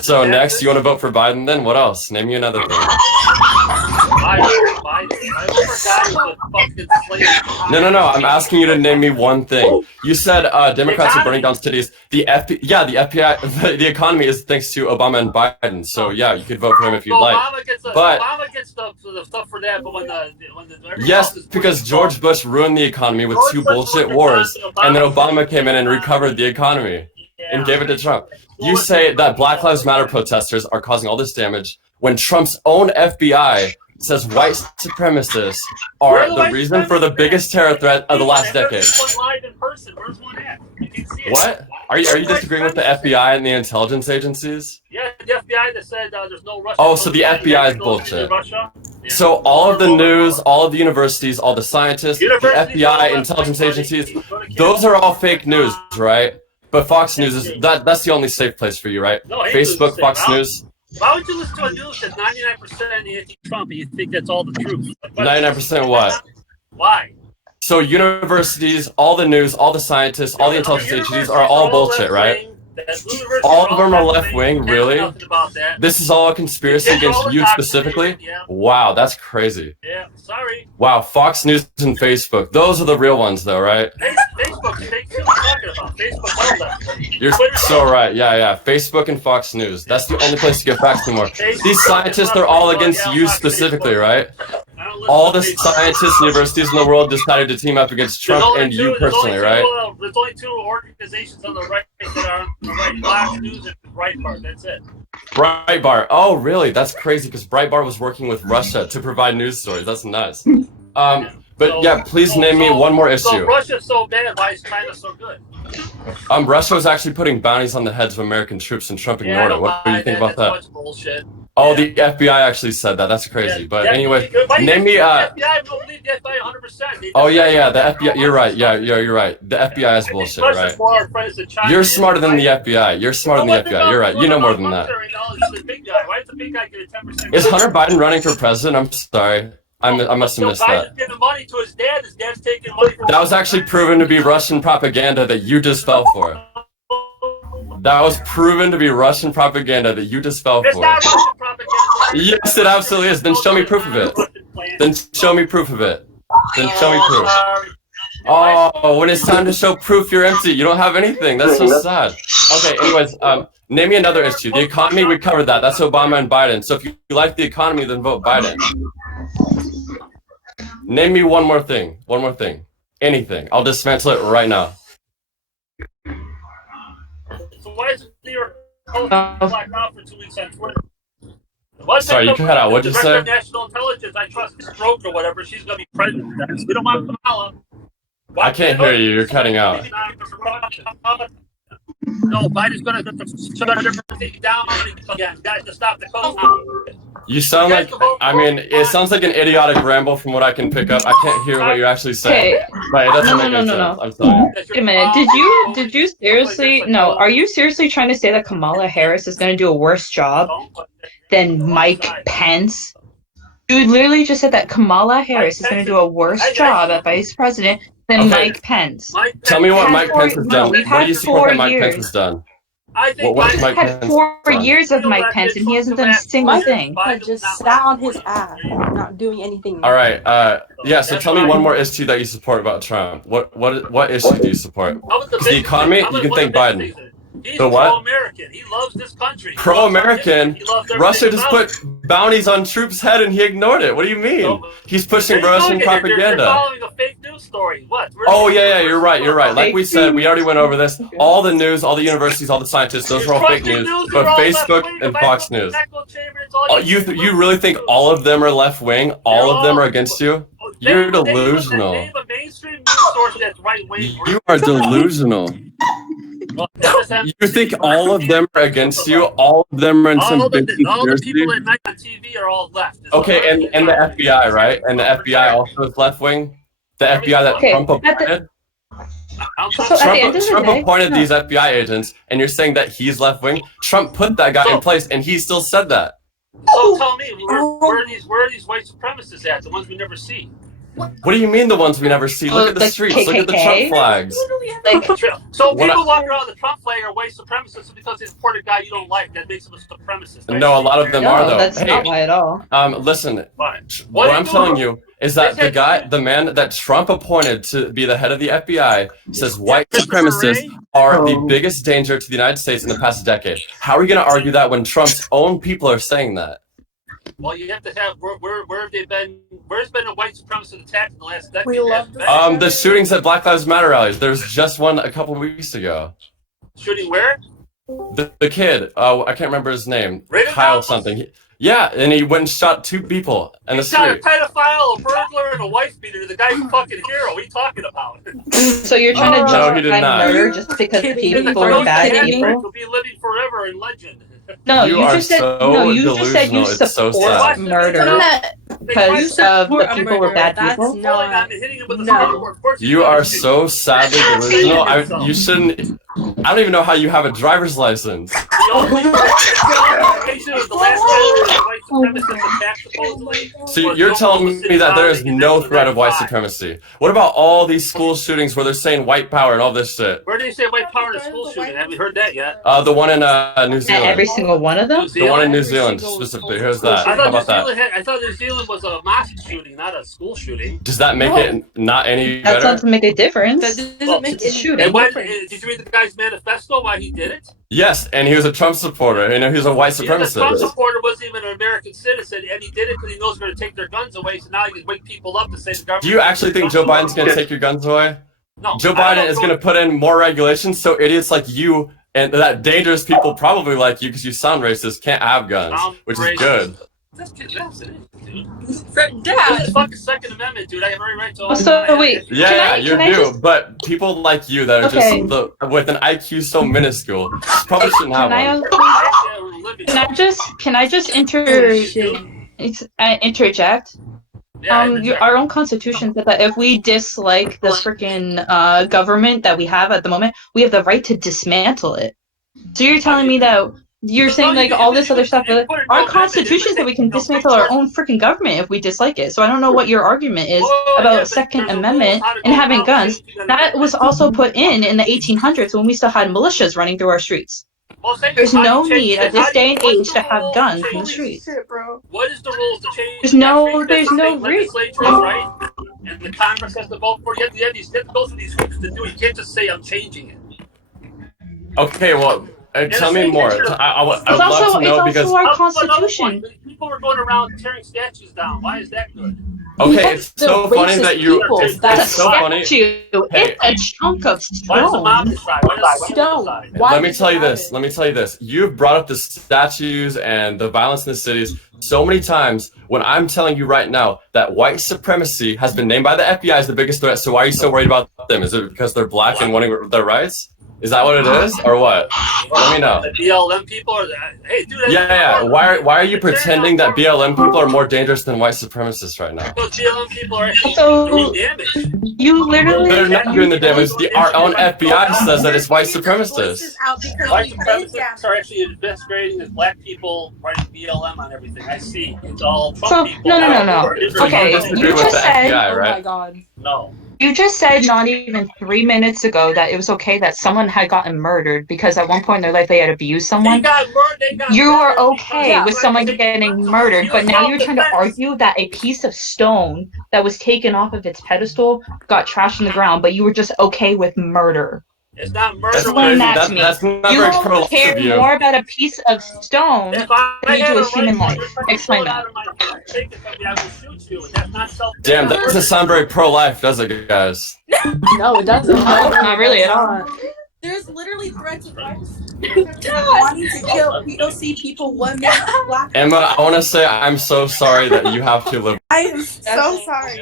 So next, you want to vote for Biden then? What else? Name me another thing. No. I'm asking you to name me one thing. You said Democrats are burning down cities. The FBI, the economy is thanks to Obama and Biden. So yeah, you could vote for him if you'd like. Obama gets the stuff for that, but when the yes, because George Bush ruined the economy with 2 bullshit wars, and then Obama came in and recovered the economy and gave it to Trump. You say that Black Lives Matter protesters are causing all this damage when Trump's own FBI says white supremacists are the reason for the biggest terror threat of the last decade. What? Are you disagreeing with the FBI and the intelligence agencies? Yeah, the FBI that said there's no Russia. Oh, so the FBI is bullshit. So all of the news, all of the universities, all the scientists, the FBI, intelligence agencies, those are all fake news, right? But Fox News is that's the only safe place for you, right? Facebook, Fox News. Why would you listen to a news that's 99% anti-Trump and you think that's all the truth? 99% what? Why? So universities, all the news, all the scientists, all the intelligence agencies are all bullshit, right? All of them are left-wing, really? This is all a conspiracy against you specifically? Wow, that's crazy. Yeah, sorry. Wow, Fox News and Facebook. Those are the real ones, though, right? Facebook, talking about. Facebook, you're so right. Yeah. Facebook and Fox News. That's the only place to get facts anymore. These scientists are all against you specifically, right? All the scientists and universities in the world decided to team up against Trump and you personally, right? There's only 2 organizations on the right that are on the right, Black News and Breitbart. That's it. Breitbart. Oh, really? That's crazy because Breitbart was working with Russia to provide news stories. That's nuts. But please name me one more issue. So Russia's so bad, why is China so good? Russia was actually putting bounties on the heads of American troops and Trump ignored it. What do you think about that? That's bullshit. Oh, the FBI actually said that. That's crazy. But anyway, name me the FBI don't believe the FBI 100%. Oh yeah, the FBI. You're right. Yeah, you're right. The FBI is bullshit, right? You're smarter than the FBI. You're smarter than the FBI. You're right. You know more than that. Is Hunter Biden running for president? I'm sorry. I must have missed that. Giving money to his dad. His dad's taking money from that was actually proven to be Russian propaganda that you just fell for. That was proven to be Russian propaganda that you just fell for. It's not Russian propaganda. Yes, it absolutely is. Then show me proof of it. Then show me proof of it. Then show me proof. Oh, when it's time to show proof, you're empty. You don't have anything. That's so sad. Okay, anyways, name me another issue. The economy, we covered that. That's Obama and Biden. So if you like the economy, then vote Biden. Name me one more thing. One more thing. Anything. I'll dismantle it right now. So why is New York black out for 2 weeks on Twitter? Sorry, you cut out. What'd you say? National intelligence. I trust this broke or whatever. She's gonna be president. We don't want Kamala. I can't hear you. You're cutting out. No, Biden's gonna shut everything down again. Guys, to stop the COVID. You sound like, I mean, it sounds like an idiotic ramble from what I can pick up. I can't hear what you're actually saying. Okay. But it doesn't make any sense. I'm sorry. Wait a minute. Did you seriously, no, are you seriously trying to say that Kamala Harris is going to do a worse job than Mike Pence? You literally just said that Kamala Harris is going to do a worse job at vice president than Mike Pence. Tell me what Mike Pence has done. What do you support that Mike Pence has done? What We've had 4 years of Mike Pence, and he hasn't done a single thing. But just sat on his ass, not doing anything. All right. Yeah. So tell me one more issue that you support about Trump. What issue do you support? The economy. You can thank Biden. He's the what? Pro-American. He loves this country. Pro-American? Russia just put bounties on troops' head and he ignored it. What do you mean? He's pushing Russian propaganda. You're following a fake news story. What? Oh, yeah, you're right. Like we said, we already went over this. All the news, all the universities, all the scientists, those are all fake news. But Facebook and Fox News. Oh, you really think all of them are left-wing? All of them are against you? You're delusional. Name a mainstream news source that's right-wing. You are delusional. You think all of them are against you? All of them are in some big conspiracy? All the people at night on TV are all left. Okay, and the FBI, right? And the FBI also is left-wing? The FBI that Trump appointed? Trump appointed these FBI agents, and you're saying that he's left-wing? Trump put that guy in place, and he still said that. So tell me, where are these white supremacists at? The ones we never see. What do you mean the ones we never see? Look at the The streets. Look at the KKK? Trump flags. Like, So What people walk around the Trump flag are white supremacists because they support a guy you don't like. That makes them a supremacist. Right? No, a lot of them are no, though. that's Hey, not why at all. listen. Fine. What do I'm you telling do? you is that the man that Trump appointed to be the head of the FBI says white supremacists are the biggest danger to the United States in the past decade. How are you going to argue that when Trump's own people are saying that? Well, you have to have where have they been? Where's been a white supremacist attack in the last decade? We love The shootings at Black Lives Matter rallies. There was just one a couple weeks ago. Shooting where? The kid, I can't remember his name. Raven Kyle Thomas? something. Yeah, and he went and shot 2 people in the He's not a street. pedophile, a burglar, and a wife beater. The guy's a fucking hero. What are you talking about? So you're trying to No, he did justify not. murder just because Kidding. people For are those bad kidding, people? He'll be living forever in legend. No, You you are just said so no. You just said you delusional. It's so support sad. murder because of the people were bad people. I'm hitting him with a No. skateboard. Of course he's You gonna are shoot. so sadly delusional. You shouldn't. I don't even know how you have a driver's license. The only justification was the last time white supremacist attack, supposedly. So you're telling me that there is no threat of white supremacy. What about all these school shootings where they're saying white power and all this shit? Where did they say white power in a school shooting? Have we heard that yet? The one in New At Zealand. every single one of them. The one in New Zealand specifically. Here's that. I How thought, about that? I thought New Zealand was a mosque shooting, not a school shooting. Does that make it not any That's not better? to make a difference. That doesn't Well, make it's a any shooting. And when, difference. did you read the guy's manifesto? Why he did it? Yes, and he was a Trump supporter. You know, he was a white Yeah, the Trump supremacist. supporter wasn't even an American citizen, and he did it because he knows they're going to take their guns away. So now he can wake people up to say the government. Do you actually think Joe Biden's going to take your guns away? No. Joe Biden is going to put in more regulations so idiots like you and that dangerous people probably like you because you sound racist can't have guns, which is good. That's it, dude. Dad. This is fucking Second Amendment, dude. I have every right to. own So gun. wait, Yeah, you can I do, just- but people like you that are Okay. just with an IQ so minuscule probably shouldn't have Can one. can I just interject? Yeah, Our own constitution said that if we dislike the freaking government that we have at the moment, we have the right to dismantle it. So you're telling me that you're saying like all this other stuff, but our constitution said we can dismantle our own freaking government if we dislike it. So I don't know what your argument is about Second Amendment and having guns. That was also put in the 1800s when we still had militias running through our streets. There's no need at this day and age to have guns in the streets. Shit, bro. What is the rules to change? There's no legislature, right? And the Congress has to vote for it. You have to go through these hoops to do it. You can't just say I'm changing it. Okay, well, tell me more. I would It's love to know because also our Another constitution. point, people were going around tearing statues down. Why is that good? okay, it's The so funny racist that you. people, It's that's so funny. Statue. Hey. It's a chunk of Why does the mom stone. decide? Why does the Stone. mom decide? Why Let me does tell it you this. matter? Let me tell you this. You've brought up the statues and the violence in the cities so many times when I'm telling you right now that white supremacy has been named by the FBI as the biggest threat. So why are you so worried about them? Is it because they're black and wanting their rights? Is that what it is, or what? Let me know. The BLM people are. Hey, dude. Yeah. Why are you pretending that BLM people are more dangerous than white supremacists right now? Those BLM people are actually So- doing damage. You literally. They're not doing the damage. Our own FBI says that it's white supremacists. White supremacists are actually investigating as black people writing BLM on everything. I see. It's all Trump So people. no. Okay, disagree you with just the said FBI, Oh right? my god. No. you just said not even 3 minutes ago that it was okay that someone had gotten murdered because at one point in their life they had abused They someone. got murdered. You are murdered okay because- with someone getting murdered, but now you're trying to argue that a piece of stone that was taken off of its pedestal got trashed in the ground, but you were just okay with murder. It's not murder. Explain that to me. That's not You very pro-life care of you. more about a piece of stone If I than you had do a a human rifle, life. if I Explain pull it that. out of my hand, take it from me, I will shoot you. That's not self-defense. Damn, that doesn't sound very pro-life, does it, guys? No, it doesn't. Not really at all. There's literally threats of violence. Wanting to kill POC people, women, black. Emma, I want to say I'm so sorry that you have to live. I am so sorry.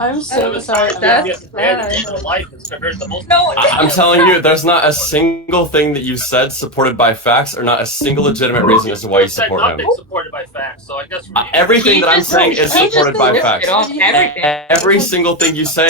I'm so sorry. That's bad. Life is compared to most No, I'm telling you, there's not a single thing that you said supported by facts, or not a single legitimate reason as to why you said support him. nothing supported by facts, so I guess for me, Everything that I'm saying is supported by facts. Everything. Every single thing you say,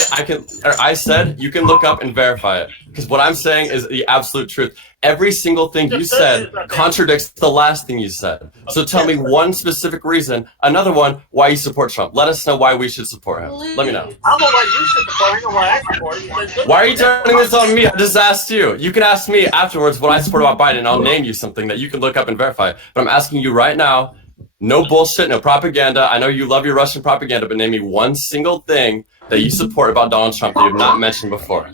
I said, you can look up and verify it. Because what I'm saying is the absolute truth. Every single thing you said contradicts the last thing you said. So tell me one specific reason, another one, why you support Trump. Let us know why we should support him. Let me know. I don't know why you should support him. I know why I support him. Why are you turning this on me? I just asked you. You can ask me afterwards what I support about Biden, and I'll name you something that you can look up and verify. But I'm asking you right now, no bullshit, no propaganda. I know you love your Russian propaganda, but name me one single thing that you support about Donald Trump that you have not mentioned before.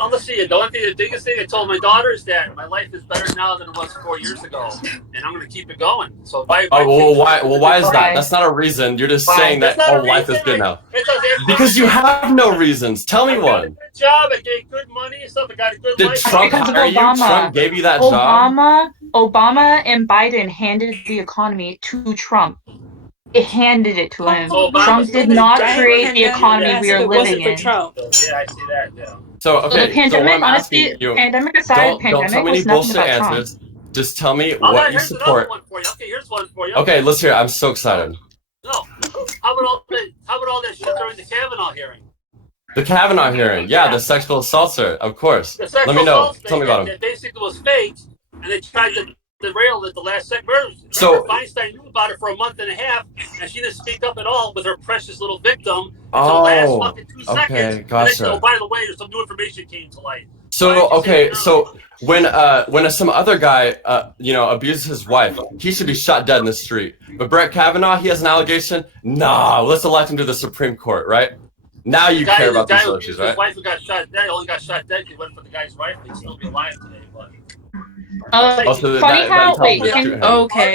Oh, let's see. The biggest thing I told my daughter is that my life is better now than it was 4 years ago, and I'm going to keep it going. So why is that? That's not a reason. You're just saying that life is good now. Because you have no reasons. Tell me one. I got a good job. I get good money and stuff. I got a good life. Did Trump hire you? Trump gave you that job? Obama and Biden handed the economy to Trump. It handed it to him. Trump did not create the economy we are living in. Yeah, I see that. Yeah. So okay, the pandemic, so I'm honestly, you, pandemic aside, don't tell me any bullshit answers. Just tell me what you support. Okay, here's one for you. Okay, let's hear it. I'm so excited. No, how about all that shit during the Kavanaugh hearing? The Kavanaugh hearing, yeah, the sexual assaults, of course. Let me know. Tell me about him. That basically was fake, and they tried to derail it the last second. So Feinstein knew about it for a month and a half, and she didn't speak up at all with her precious little victim until the last fucking 2 seconds. Okay, gotcha. And then, oh, by the way, there's some new information came to light. So when some other guy abuses his wife, he should be shot dead in the street. But Brett Kavanaugh, he has an allegation. Nah, let's elect him to the Supreme Court, right? Now you care about these issues, right? His wife who got shot dead only got shot dead. He went for the guy's wife. He'd still be alive today, but. Can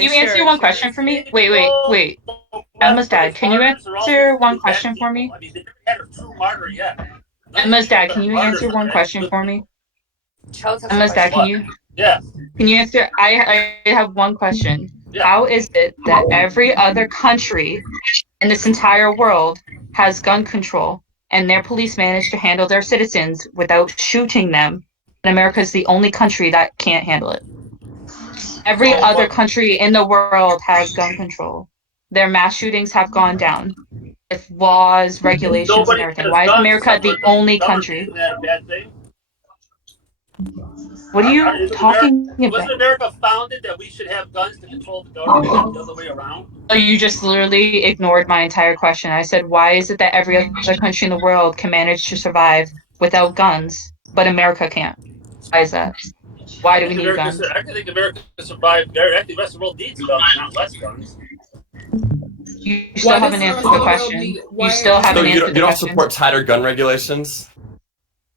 you answer one question for me? Wait. Emma's dad, can you answer one question for me? I mean, they never had a true martyr yet. Emma's dad, can you answer one question for me? Emma's dad, can you? Yeah. Can you answer? I have one question. Yeah. How is it that every other country in this entire world has gun control and their police manage to handle their citizens without shooting them? And America is the only country that can't handle it. Every other country in the world has gun control. Their mass shootings have gone down with laws, regulations, and everything. Why is America the only country? What are you talking about? Wasn't America founded that we should have guns to control the government, not the other way around? So you just literally ignored my entire question. I said, why is it that every other country in the world can manage to survive without guns, but America can't? Why is that? Why do we need guns? I think America survived. I think the rest of the world needs guns, not less guns. You still haven't answered the question. You still haven't answered the question. You don't support tighter gun regulations?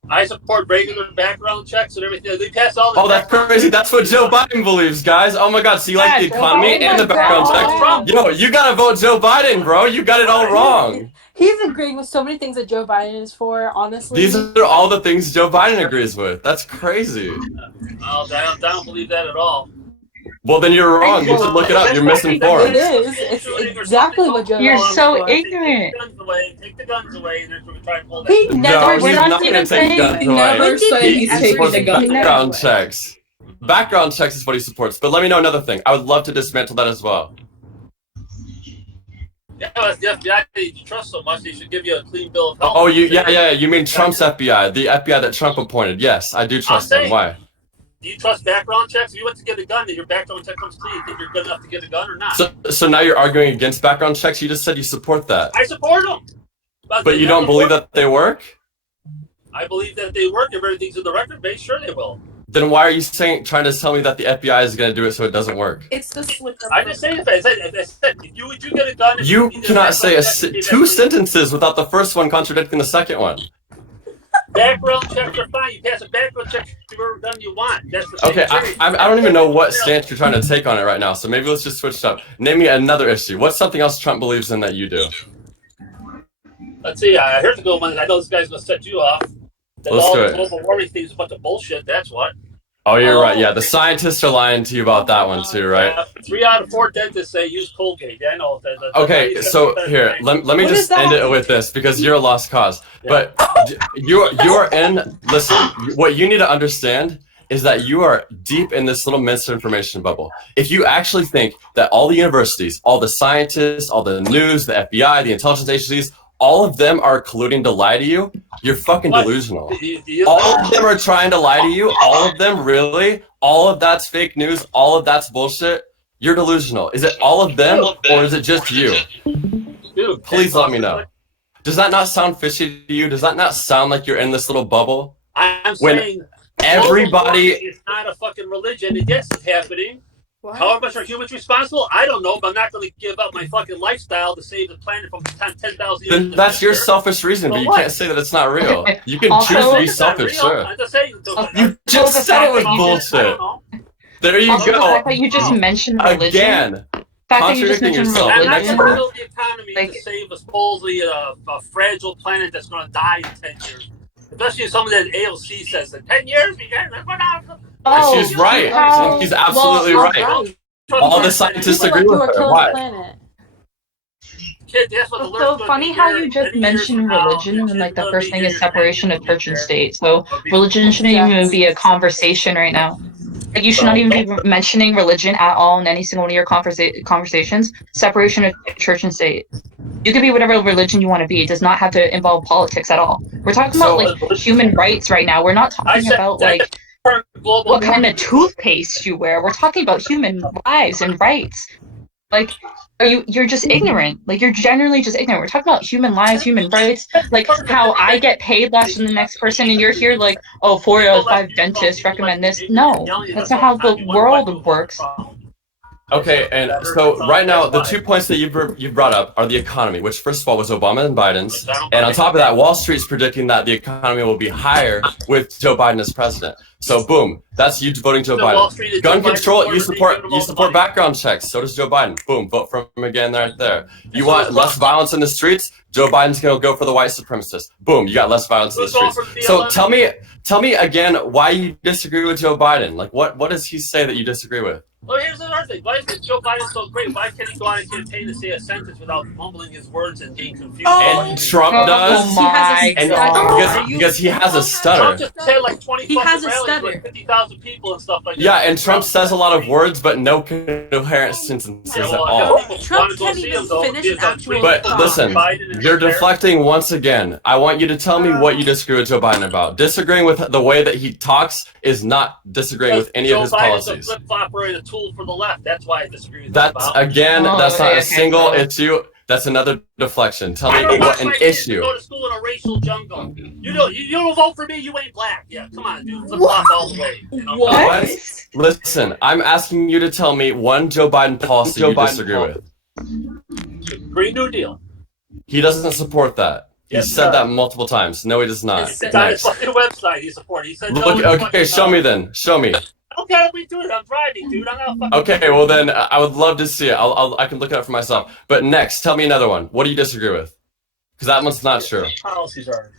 I support regular background checks and everything. They pass all the. Oh, that's crazy. That's what Joe Biden believes, guys. Oh my God. So you like the economy and the background checks? Yo, you gotta vote Joe Biden, bro. You got it all wrong. He's agreeing with so many things that Joe Biden is for, honestly. These are all the things Joe Biden agrees with. That's crazy. Oh, I don't believe that at all. Well, then you're wrong. You should look it up. You're misinformed. It is. It's exactly what Joe Biden You're so for. ignorant. Take the guns away, and then we're trying to pull that. He never. No, he's not going to take guns away. Never said he's He taking supports the gun. background checks. Background checks is what he supports. But let me know another thing. I would love to dismantle that as well. Yeah, it's the FBI that you trust so much, they should give you a clean bill of health. Oh, you mean Trump's FBI, the FBI that Trump appointed. Yes, I do trust them. Why? Do you trust background checks? If you went to get a gun and your background check comes clean, you think you're good enough to get a gun or not? So now you're arguing against background checks? You just said you support that. I support them. But you don't believe that they work? I believe that they work. If everything's in the record base, sure they will. Then why are you trying to tell me that the FBI is going to do it so it doesn't work? It's the slicker. I just say I said if you get a gun. You cannot say two sentences without the first one contradicting the second one. Background checks are fine. You pass a background check for whatever gun you want. That's the okay, I don't even know what stance you're trying to take on it right now, so maybe let's just switch it up. Name me another issue. What's something else Trump believes in that you do? Let's see. Here's a good one. I know this guy's going to set you off. Let's do it. Global warming thing is a bunch of bullshit. That's what. Oh, you're right. Yeah, the scientists are lying to you about that one too, right? 3 out of 4 dentists say use Colgate. Yeah, I know. Okay, so here, let me just end it with this because you're a lost cause. Yeah. But you're in. Listen, what you need to understand is that you are deep in this little misinformation bubble. If you actually think that all the universities, all the scientists, all the news, the FBI, the intelligence agencies, all of them are colluding to lie to you, you're fucking delusional. All of them are trying to lie to you. All of them, really? All of that's fake news. All of that's bullshit. You're delusional. Is it all of them, or is it just you? Dude, Please let me know. Does that not sound fishy to you? Does that not sound like you're in this little bubble? I'm When saying everybody... It's not a fucking religion. Yes, it's happening. What? How much are humans responsible? I don't know, but I'm not going to give up my fucking lifestyle to save the planet from 10,000 years. Then that's your selfish reason, but you can't say that it's not real. You can Also, choose to be It's not selfish, real. sure. I'm just saying. You just said it was bullshit. There you Also, the go. fact that you just mentioned religion. Again. The fact that you just Contradicting mentioned yourself. I'm not religion. going to build the economy Like- to save a supposedly a fragile planet that's going to die in 10 years. Especially if someone that AOC says that 10 years, we can't. Oh, She's right. how- She's absolutely well, right. All the scientists People agree like you with are her. killing Why? the planet. Kid, that's what the It's Lord's so gonna funny be how here you just 10 years mentioned from now. religion, and like the It's first gonna thing be is here separation 10 of church and years. state. So religion shouldn't even be a conversation right now. Like you should not even be mentioning religion at all in any single one of your conversations. Separation of church and state. You can be whatever religion you want to be. It does not have to involve politics at all. We're talking about like human rights right now. We're not talking about like what kind of toothpaste you wear. We're talking about human lives and rights. Like, you're just ignorant. Like, you're generally just ignorant. We're talking about human lives, human rights, like how I get paid less than the next person, and you're here like, oh, 4 out of 5 dentists recommend this. No, that's not how the world works. Okay, and so right now, the 2 points that you've brought up are the economy, which first of all was Obama and Biden's, and on top of that, Wall Street's predicting that the economy will be higher with Joe Biden as president. So boom, that's you voting Joe Biden. Gun control, you support background checks. So does Joe Biden. Boom, vote for him again right there. You want less violence in the streets? Joe Biden's gonna go for the white supremacists. Boom, you got less violence in the streets. So tell me again why you disagree with Joe Biden. Like what does he say that you disagree with? Well, here's another thing. Why is Joe Biden so great? Why can't he go out and campaign to say a sentence without mumbling his words and getting confused? And Trump does. Oh my And God. because he has a Trump stutter. just said like 20 He has a rallies stutter. with like 50,000 people and stuff like that. Yeah, and Trump says a lot of words, but no coherent sentences at all. Trump can't even finish an actual But thought. listen, you're deflecting once again. I want you to tell me what you disagree with Joe Biden about. Disagreeing with the way that he talks is not disagreeing with any of his policies. Joe Biden's a flip-flopper and a tool for the left. That's why I disagree with That's him. again, that's not okay, a single okay. issue. That's another deflection. Tell I me don't what want an my kids to issue. go to school in a racial jungle. You don't vote for me. You ain't black. Yeah, come on, dude. Flip flop all the way. You know? What? Listen, I'm asking you to tell me one Joe Biden policy you disagree with. Green New Deal. He doesn't support that. He Yes, said sir. that multiple times. No, he does not. It's on his fucking website. He supported. He said no. Look, okay, show me then. Show me. Okay, we do it. I'm driving, dude. I'm not fucking. Okay, well then, I would love to see it. I can look it up for myself. But next, tell me another one. What do you disagree with? Because that one's not true. Policies are.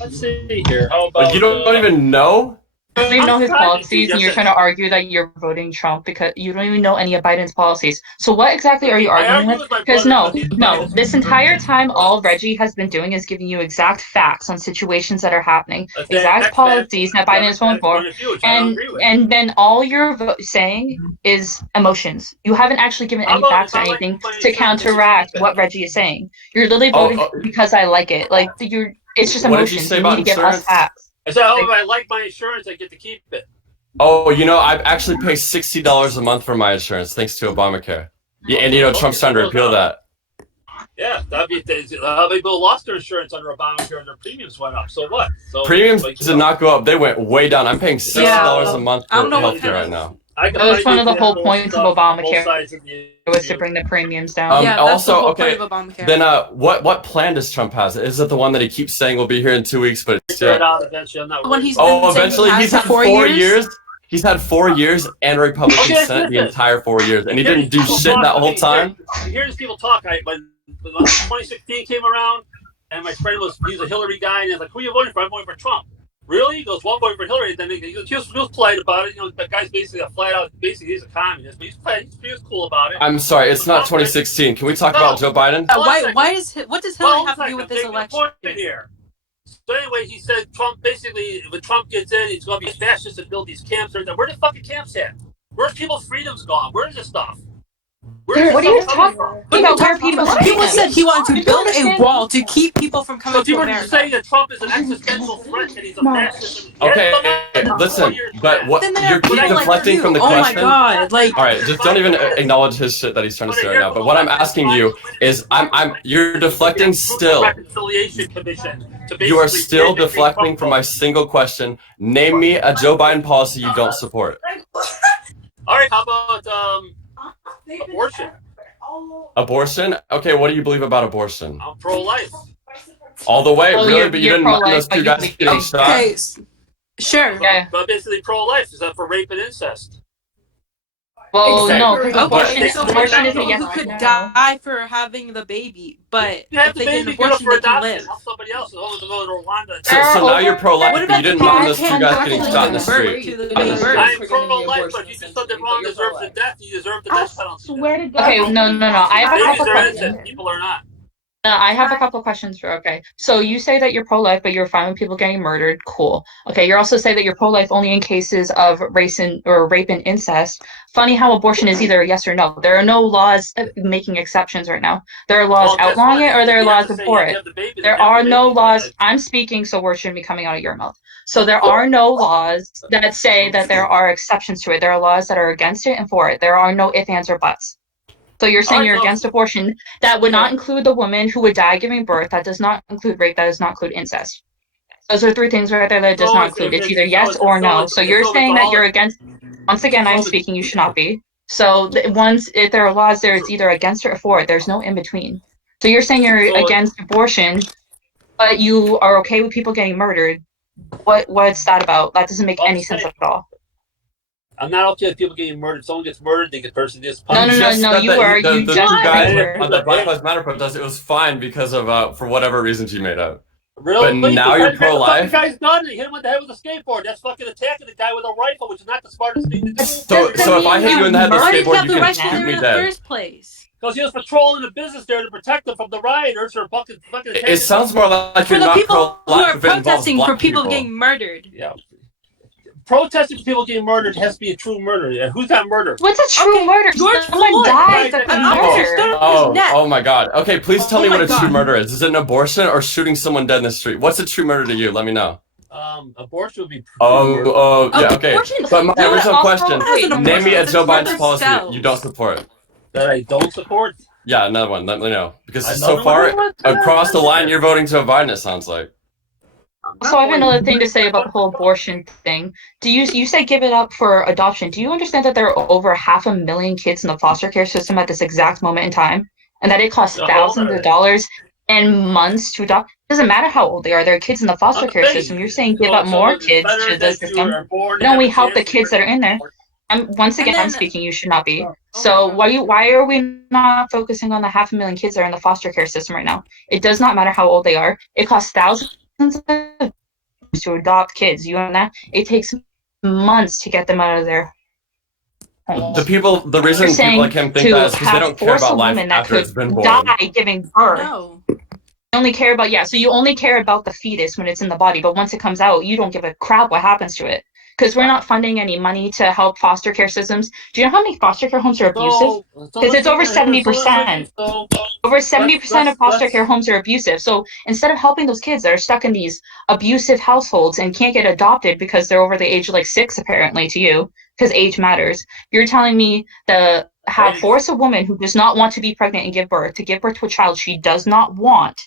Let's see here. How about? Like you don't even know? You don't even know his I'm trying to policies, do and you're this. trying to argue that you're voting Trump because you don't even know any of Biden's policies. So what exactly are you I arguing argue with? with my Because brother, no, but no, he's- this entire time, all Reggie has been doing is giving you exact facts on situations that are happening, exact policies that Biden is voting for, and then all you're saying is emotions. You haven't actually given any facts or anything to counteract what Reggie is saying. You're literally voting because I like it. Like it's just What did you emotions. say You about need to give us insurance? facts. I said, oh, if I like my insurance, I get to keep it. Oh, you know, I actually pay $60 a month for my insurance thanks to Obamacare. Yeah, and you know, Trump's trying to repeal that. Yeah, how many people lost their insurance under Obamacare and their premiums went up? So what? So Premiums like, did not go up; they went way down. I'm paying $60 a month I for don't know what healthcare right now. That was one of the whole points of Obamacare. It was to bring the premiums down. Yeah, that's also, the whole okay, point of Obamacare. Then what plan does Trump have? Is it the one that he keeps saying will be here in 2 weeks, but it's Figure it out eventually. I'm not When worried he's about it. been saying eventually he he's has had for 4 years? years. He's had 4 years and a Republican Okay, Senate the listen. entire 4 years, and he didn't do People shit talk that to whole me. time. Here's people talk. When 2016 came around, and my friend was a Hillary guy, and he was like, "Who are you voting for?" I'm voting for Trump. Really? He goes, "Well, I'm voting for Hillary." And then he was polite about it. You know, the guy's basically a flat out. Basically, he's a communist, but he was cool about it. I'm sorry, it's not 2016. Can we talk about Joe Biden? What does Hillary have to do with this election? Here. So anyway, he said Trump basically, when Trump gets in, he's going to be fascist and build these camps. Where the fucking camps at? Where's people's freedoms gone? Where's this stuff? What are you talking about? Where people People said he wanted to build a understand- wall to keep people from So coming if you to were to America. say that Trump is an existential threat and he's a fascist, and Okay, listen, but what Then there you are keep people like deflecting you. from the Oh my question. god! Like, All right, just don't even acknowledge his shit that he's trying to say right now. But what I'm asking you is, you're deflecting still. Reconciliation Commission. You are still deflecting from my single question. Name me a Joe Biden policy you don't support. All right, how about abortion? Abortion? Okay, what do you believe about abortion? I'm pro-life. All the way, Oh, really? you're- But you you're didn't mind pro-life, those but two you guys believe- getting shot? okay, sure. Yeah. But basically pro-life, except for rape and incest. Well, Okay. no, because abortion, Okay, so abortion is a people yes who or could no. die for having the baby, but You have if the they get an baby, get up abortion, for they can adoption. live. Help somebody else. As long as they go to Rwanda. So now you're pro-life, What but about you didn't the mind people those who two can't guys actually getting shot in the give birth street. to the baby? I am pro-life, but you just said the wrong deserves the death. You deserve the death penalty. Okay, no. I have a Babies couple are questions. innocent. People are not. I have a couple questions for. Okay, so you say that you're pro-life, but you're fine with people getting murdered. Cool. Okay, you also say that you're pro-life only in cases of rape and incest. Funny how abortion is either a yes or no. There are no laws making exceptions right now. There are laws Well, guess outlawing what? it, or there are You have laws to say before you it. have the baby, then There you have are the no baby. laws. I'm speaking, so words shouldn't be coming out of your mouth. So there are no laws that say that there are exceptions to it. There are laws that are against it and for it. There are no ifs, ands, or buts. So you're saying you're against abortion. That would not include the woman who would die giving birth. That does not include rape. That does not include incest. Those are three things right there that it does not include. It's either yes or no. So you're saying that you're against. Once again, I'm speaking. You should not be. So once if there are laws, there it's either against or for it. There's no in between. So you're saying you're against abortion, but you are okay with people getting murdered. What's that about? That doesn't make any sense at all. I'm not okay with people getting murdered. If someone gets murdered, they get person gets No, punished. you were. You The just two guys said you were. on the Black Lives Matter protest, it was fine because of for whatever reasons you made up. Really? But now you're pro-life? The guy's done. He hit him with the head with a skateboard. That's fucking attacking the guy with a rifle, which is not the smartest thing to do. So if I hit you in the head with a Why did you skateboard, have you the can right to shoot there me in the dead. first place? Because he was patrolling the business there to protect them from the rioters or fucking It sounds more like For you're the not people who pro-life are if it involves protesting for black people getting murdered. Yeah. Protesting for people getting murdered has to be a true murder. Yeah. Who's got murdered? What's a true murder? George Someone Floyd. dies. That's a Right, murder. Oh my god. Okay, please tell me my what a true God. murder is. Is it an abortion or shooting someone dead in the street? What's a true murder to you? Let me know. Abortion would be. Yeah, okay. But my original question, an name me a abortion. Joe That's Biden's policy cells. you don't support. That I don't support. Yeah, another one. Let me know. Because Another so far, one? across the line, you're voting Joe Biden, it sounds like. So I have another thing to say about the whole abortion thing. You say give it up for adoption. Do you understand that there are over 500,000 kids in the foster care system at this exact moment in time? And that it costs thousands of dollars and months to adopt? It doesn't matter how old they are. There are kids in the foster care system. You're saying give up more kids to the system. No, we help the kids that are in there. Once again, I'm speaking. You should not be. So why are we not focusing on the 500,000 kids that are in the foster care system right now? It does not matter how old they are. It costs thousands to adopt kids. You know that? It takes months to get them out of their homes. The reason people like him think that is because they don't care about life after it's been born. Die giving birth. No. You only care about so you only care about the fetus when it's in the body, but once it comes out, you don't give a crap what happens to it. Because we're not funding any money to help foster care systems. Do you know how many foster care homes are abusive? Because it's over 70%. Over 70% of foster care homes are abusive. So instead of helping those kids that are stuck in these abusive households and can't get adopted because they're over the age of like 6, apparently, to you, because age matters, you're telling me to force a woman who does not want to be pregnant and give birth to a child she does not want,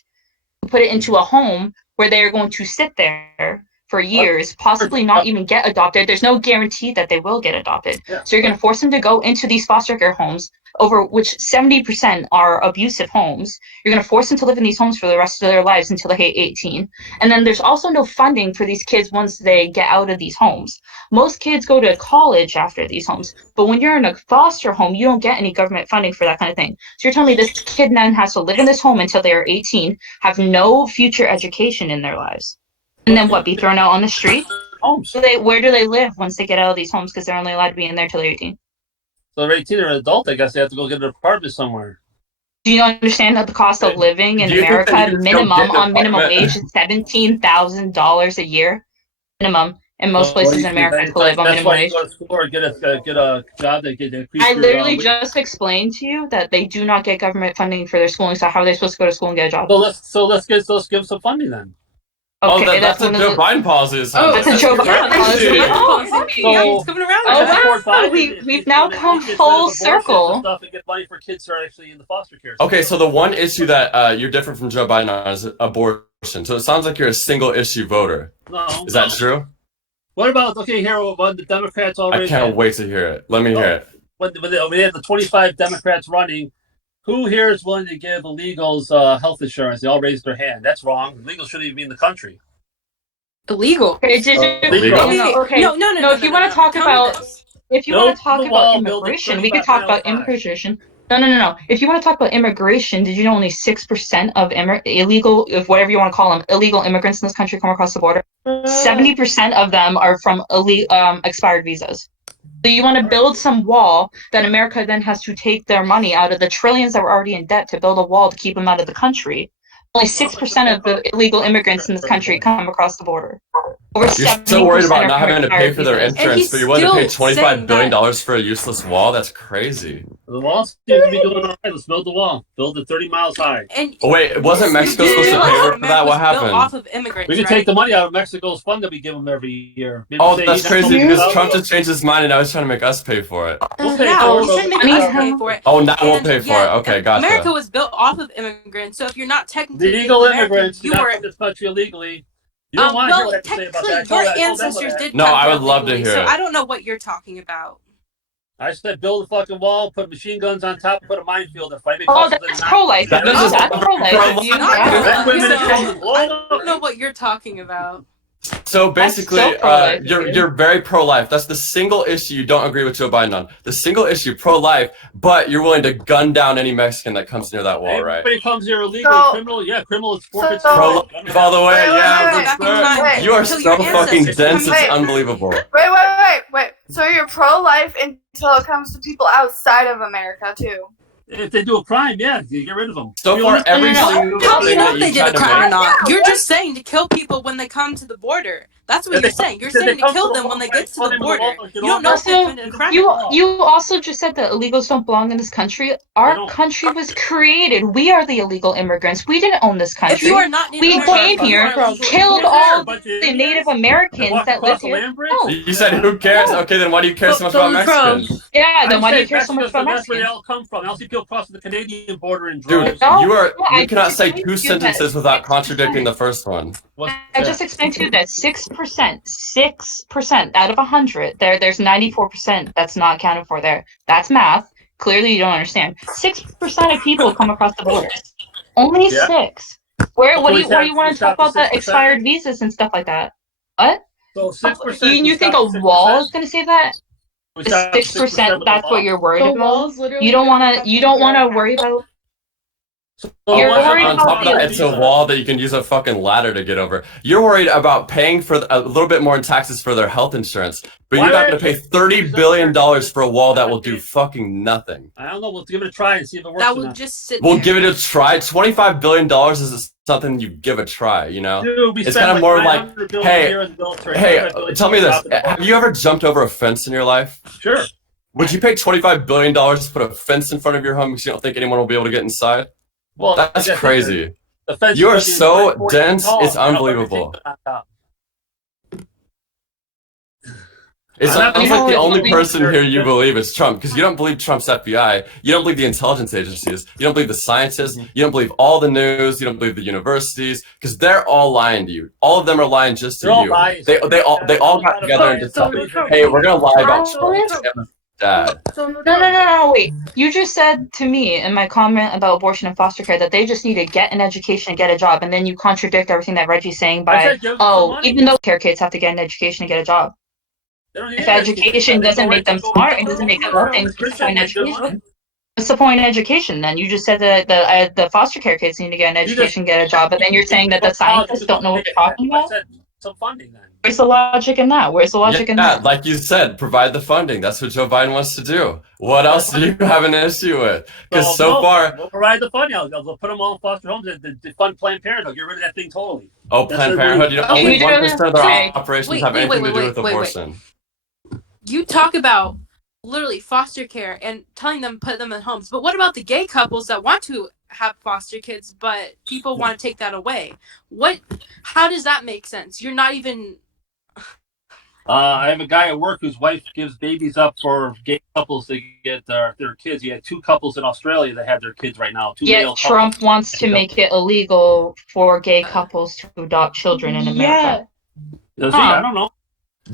to put it into a home where they are going to sit there for years, possibly not even get adopted. There's no guarantee that they will get adopted. So you're going to force them to go into these foster care homes, over which 70% are abusive homes. You're going to force them to live in these homes for the rest of their lives until they hit 18. And then there's also no funding for these kids once they get out of these homes. Most kids go to college after these homes, but when you're in a foster home, you don't get any government funding for that kind of thing. So you're telling me this kid then has to live in this home until they are 18, have no future education in their lives. And then what, be thrown out on the street? Where do they live once they get out of these homes? Because they're only allowed to be in there till they're 18. So they're 18 or an adult, I guess they have to go get an apartment somewhere. Do you understand that the cost of living in America, minimum on minimum wage, is $17,000 a year? Minimum. in most places in America to live on That's minimum why you wage. go to school or get a job that get increase I your, literally just explained to you that they do not get government funding for their schooling, so how are they supposed to go to school and get a job? So let's give some funding then. Okay, that's a one of Joe the. Biden policy. That's a Joe Biden policy. Crazy. Oh, So coming around. oh wow, we've now come full circle. Stuff and get money for kids who are actually in the foster care. Okay, so the one issue that you're different from Joe Biden on is abortion. So it sounds like you're a single issue voter. No. Is that true? What about here? When the Democrats already? I can't wait to hear it. Let me hear it. When they have the 25 Democrats running, who here is willing to give illegals health insurance? They all raised their hand. That's wrong. Illegals shouldn't even be in the country. Illegal. Okay, no. If you want to talk about immigration, we could talk about immigration. No. If you want to talk about immigration, did you know only 6% of illegal, if whatever you want to call them, illegal immigrants in this country come across the border? 70% of them are from expired visas. So you want to build some wall that America then has to take their money out of the trillions that were already in debt to build a wall to keep them out of the country. Only 6% of the illegal immigrants in this country come across the border. Over You're so worried about not having to pay for their visas. insurance, but you're willing to pay $25 billion for a useless wall? That's crazy. The wall seems to be doing all right. Let's build the wall. Build it 30 miles high. Oh, wait, wasn't Mexico supposed to pay for that? What happened? Off of immigrants, we can take the money out of Mexico's fund that we give them every year. Maybe that's crazy because Trump just changed his mind and now he's trying to make us pay for it. We'll pay for it. He said make us pay for it. Oh, now we'll pay for it. Okay, gotcha. America was built off of immigrants, so if you're not technically legal American, immigrants, you not were in this country illegally. You don't want to hear what I have to say about that. Your ancestors did. No, I would love to hear so it. I don't know what you're talking about. I said build a fucking wall, put machine guns on top, put a minefield there. Oh, that's pro-life. That's pro-life. I don't know what you're talking about. So basically, you're very pro-life. That's the single issue you don't agree with Joe Biden on. The single issue, pro-life, but you're willing to gun down any Mexican that comes near that wall, right? Everybody comes here illegal, criminal. Yeah, criminal is forfeit. Pro-life all the way. You are so fucking dense. It's unbelievable. Wait. So you're pro-life until it comes to people outside of America too. If they do a crime, yeah, you get rid of them. So far, every single How do you thing know that if they you did tried a to crime or make. not? You're just saying to kill people when they come to the border. That's what you're saying. You're saying to kill them when they get to the border. You don't know if they committed a crime. You also just said that illegals don't belong in this country. Our country was created. We are the illegal immigrants. We didn't own this country. If you are not We came here, killed all the Native Americans that lived here. No. You said who cares? Okay, then why do you care so much about Mexicans? Yeah, then why do you care so much about That's where Mexicans? they all come from. I don't see people crossing the Canadian border in Dude, droves. you cannot say two sentences without contradicting the first one. I just explained to you that 6% out of 100, there's 94% that's not accounted for there. That's math. Clearly you don't understand. 6% of people come across the border. Only 6. What do you want to talk about the expired visas and stuff like that? What? So 6%. You think a wall is going to say that? 6%, that's what you're worried about? You don't want to worry about. You're worried on top of that, it's a wall that you can use a fucking ladder to get over. You're worried about paying for a little bit more in taxes for their health insurance, but you're not going to pay $30 billion for a wall that will do fucking nothing. I don't know. We'll give it a try and see if it works. That would just sit We'll there. give it a try. $25 billion is something you give a try, you know? Dude, it's kind of more like, hey, tell me this. Have you ever jumped over a fence in your life? Sure. Would you pay $25 billion to put a fence in front of your home because you don't think anyone will be able to get inside? Well, that's crazy. The fence you are so dense, it's unbelievable. It's almost like the only person here you believe is Trump, because you don't believe Trump's FBI, you don't believe the intelligence agencies, you don't believe the scientists, you don't believe all the news, you don't believe the universities, because they're all lying to you. All of them are lying just to you. They all got together and just said, hey, we're gonna lie about Trump. Dad. No, wait. You just said to me in my comment about abortion and foster care that they just need to get an education and get a job, and then you contradict everything that Reggie's saying by, even though care kids have to get an education and get a job. If education doesn't make them smart, it doesn't make them love things, what's the point in education? What's the point in education then? You just said that the foster care kids need to get an education and get a job, but then you're saying that the scientists don't know what they're talking about? Some funding then. Where's the logic in that? Where's the logic in Yeah, that? like you said, provide the funding. That's what Joe Biden wants to do. What else do you have an issue with? Because so far, we'll provide the funding. I'll put them all in foster homes and fund Planned Parenthood. Get rid of that thing totally. oh, Planned Parenthood, you know, only 1% of their operations have anything to do with abortion. You talk about literally foster care and telling them put them in homes, but what about the gay couples that want to have foster kids, but people want to take that away? How does that make sense? You're not even. I have a guy at work whose wife gives babies up for gay couples to get their kids. You had 2 couples in Australia that have their kids right now. 2 male Trump couples. wants to make it illegal for gay couples to adopt children in America. Does he? I don't know.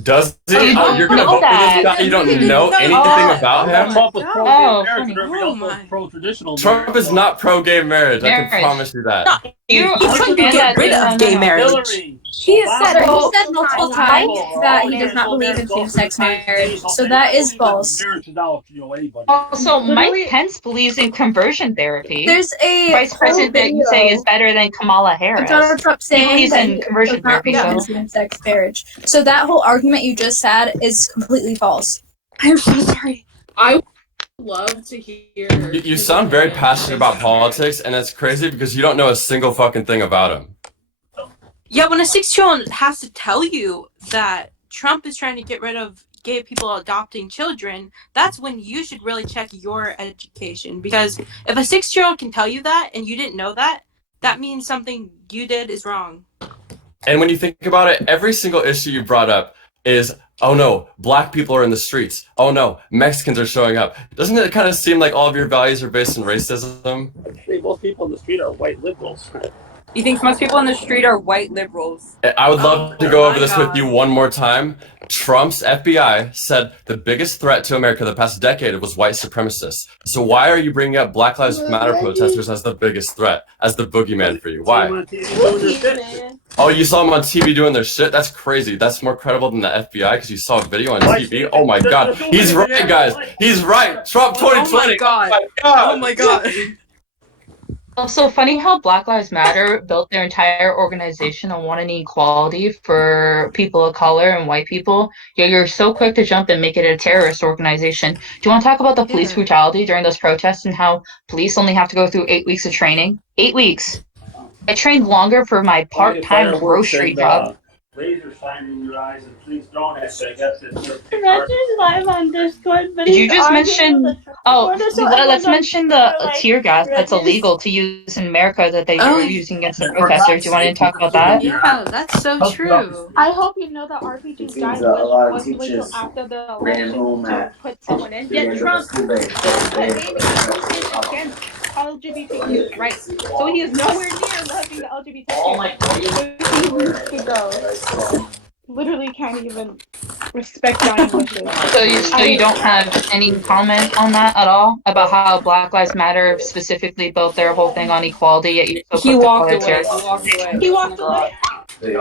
Does he? You're going to vote for this guy? You don't know anything about him? Trump was pro-gay marriage, everybody else was pro-traditional marriage. Trump is not pro-gay marriage. I can promise you that. He's trying to get rid of gay marriage. He has said multiple times that he does not believe in same-sex marriage, so that is false. Also, Mike Pence believes in conversion therapy. There's a vice president that you say is better than Kamala Harris. Donald Trump saying he's in conversion therapy. Same-sex marriage. So that whole argument you just had is completely false. I'm so sorry. I love to hear. You sound very passionate about politics, and that's crazy because you don't know a single fucking thing about him. Yeah, when a 6-year-old has to tell you that Trump is trying to get rid of gay people adopting children, that's when you should really check your education. Because if a 6-year-old can tell you that and you didn't know that, that means something you did is wrong. And when you think about it, every single issue you brought up is, oh no, black people are in the streets. Oh no, Mexicans are showing up. Doesn't it kind of seem like all of your values are based on racism? Most people in the street are white liberals. You think most people in the street are white liberals? I would love to go over this with you one more time. Trump's FBI said the biggest threat to America the past decade was white supremacists. So why are you bringing up Black Lives Matter protesters as the biggest threat, as the boogeyman for you? Why? Oh, you saw them on TV doing their shit? That's crazy. That's more credible than the FBI because you saw a video on TV. Oh my god. He's right, guys. He's right. Trump 2020. Oh my god. Oh my god. Also, funny how Black Lives Matter built their entire organization on wanting equality for people of color and white people. You're so quick to jump and make it a terrorist organization. Do you want to talk about the police brutality during those protests and how police only have to go through 8 weeks of training? 8 weeks. I trained longer for my part-time grocery job. Laser sign in your eyes and please don't have sex. Reggie's live on Discord, but did you just mention? Oh, let's mention the tear gas that's illegal to use in America that they were using against the protesters. Do you want to talk about that? Yeah, that's so true. I hope you know that RPG's died was legal after the election to put someone in. Yet Trump against LGBTQ rights, so he is nowhere near loving the LGBTQ. Oh my god! He go. Literally can't even respect dying wishes. So you don't have any comment on that at all about how Black Lives Matter specifically built their whole thing on equality? Yet you He walked away. He walked away.